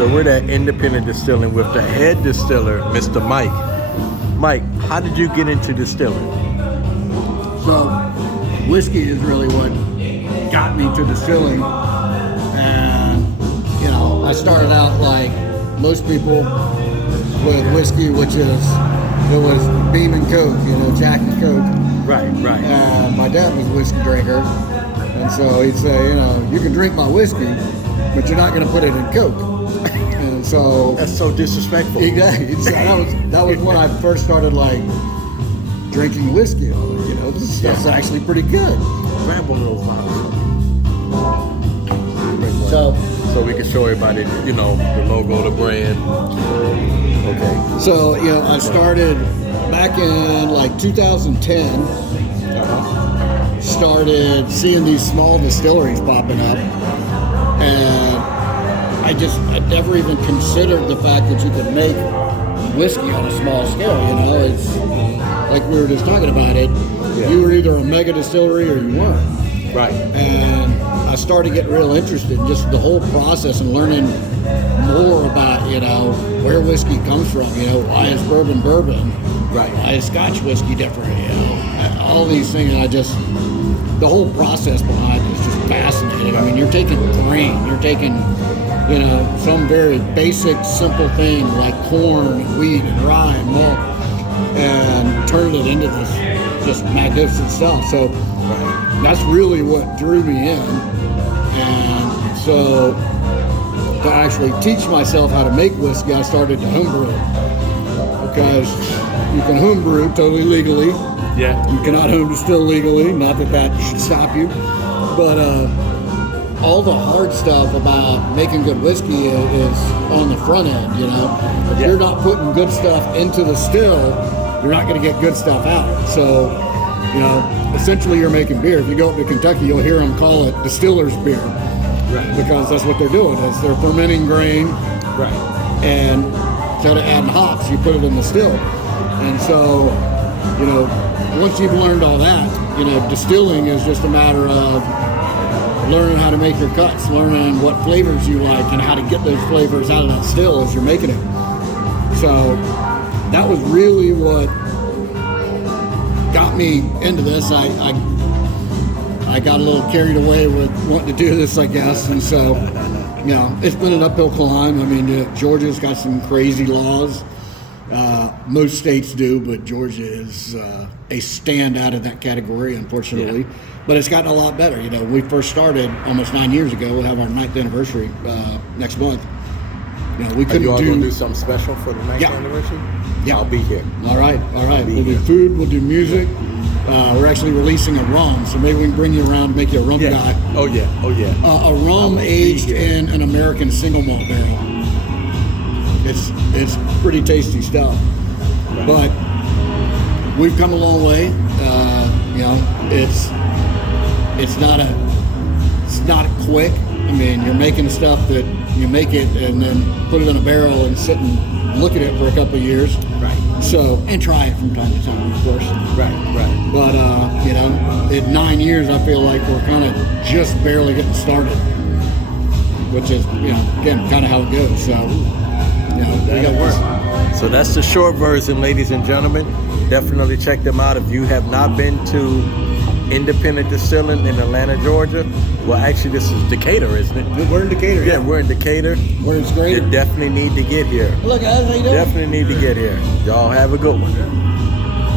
So we're at Independent Distilling with the head distiller, Mr. Mike. Mike, how did you get into distilling? So, whiskey is really what got me to distilling. And, you know, I started out like most people with whiskey, which is, it was Beam and Coke, you know, Jack and Coke. Right. And my dad was a whiskey drinker. And so he'd say, you know, you can drink my whiskey, but you're not going to put it in Coke. And so... That's so disrespectful. Exactly. So that was when I first started, like, drinking whiskey. You know, this stuff's actually pretty good. Grab one of those bottles. So we can show everybody, you know, the logo, the brand. Okay. So, you know, I started back in, like, 2010. Started seeing these small distilleries popping up. And I never even considered the fact that you could make whiskey on a small scale, you know. It's like we were just talking about it. Yeah. You were either a mega distillery or you weren't. Right. And I started getting real interested in just the whole process and learning more about, you know, where whiskey comes from, you know, why is bourbon? Right. Why is Scotch whiskey different, you know, all these things. And the whole process behind it is just fascinating. I mean, you're taking grain, you're taking, you know, some very basic, simple thing like corn, and wheat, and rye, and malt, and turning it into this just magnificent stuff. So that's really what drew me in. And so to actually teach myself how to make whiskey, I started to homebrew. Because you can homebrew totally legally. Yeah. You cannot home distill legally, not that should stop you. But all the hard stuff about making good whiskey is on the front end, you know. If you're not putting good stuff into the still, you're not going to get good stuff out. So, you know, essentially you're making beer. If you go up to Kentucky, you'll hear them call it distiller's beer. Right. Because that's what they're doing, is they're fermenting grain. Right. And instead of adding hops, you put it in the still. And so, you know, once you've learned all that, you know, distilling is just a matter of learning how to make your cuts, learning what flavors you like and how to get those flavors out of that still as you're making it. So that was really what got me into this. I got a little carried away with wanting to do this, I guess. And so, you know, it's been an uphill climb. I mean, Georgia's got some crazy laws. Most states do, but Georgia is a standout in that category, unfortunately. Yeah. But it's gotten a lot better. You know, we first started almost 9 years ago. We'll have our 9th anniversary next month. You know, we couldn't Are you all gonna do something special for the 9th anniversary? Yeah. I'll be here. All right. We'll do food, we'll do music. We're actually releasing a rum, so maybe we can bring you around and make you a rum guy. Oh yeah. A rum aged in an American single malt barrel. It's pretty tasty stuff. Right. But we've come a long way. You know, it's not quick. I mean, you're making stuff that you make it and then put it in a barrel and sit and look at it for a couple of years. Right. So, and try it from time to time, of course. Right. But, you know, in 9 years, I feel like we're kind of just barely getting started, which is, you know, again, kind of how it goes. So, you know, we got work. So that's the short version, ladies and gentlemen. Definitely check them out if you have not been to Independent Distilling in Atlanta, Georgia. Well, actually, this is Decatur, isn't it? We're in Decatur. Yeah, we're in Decatur. Where it's great. You definitely need to get here. Hello, guys. How you doing? Definitely need to get here. Y'all have a good one.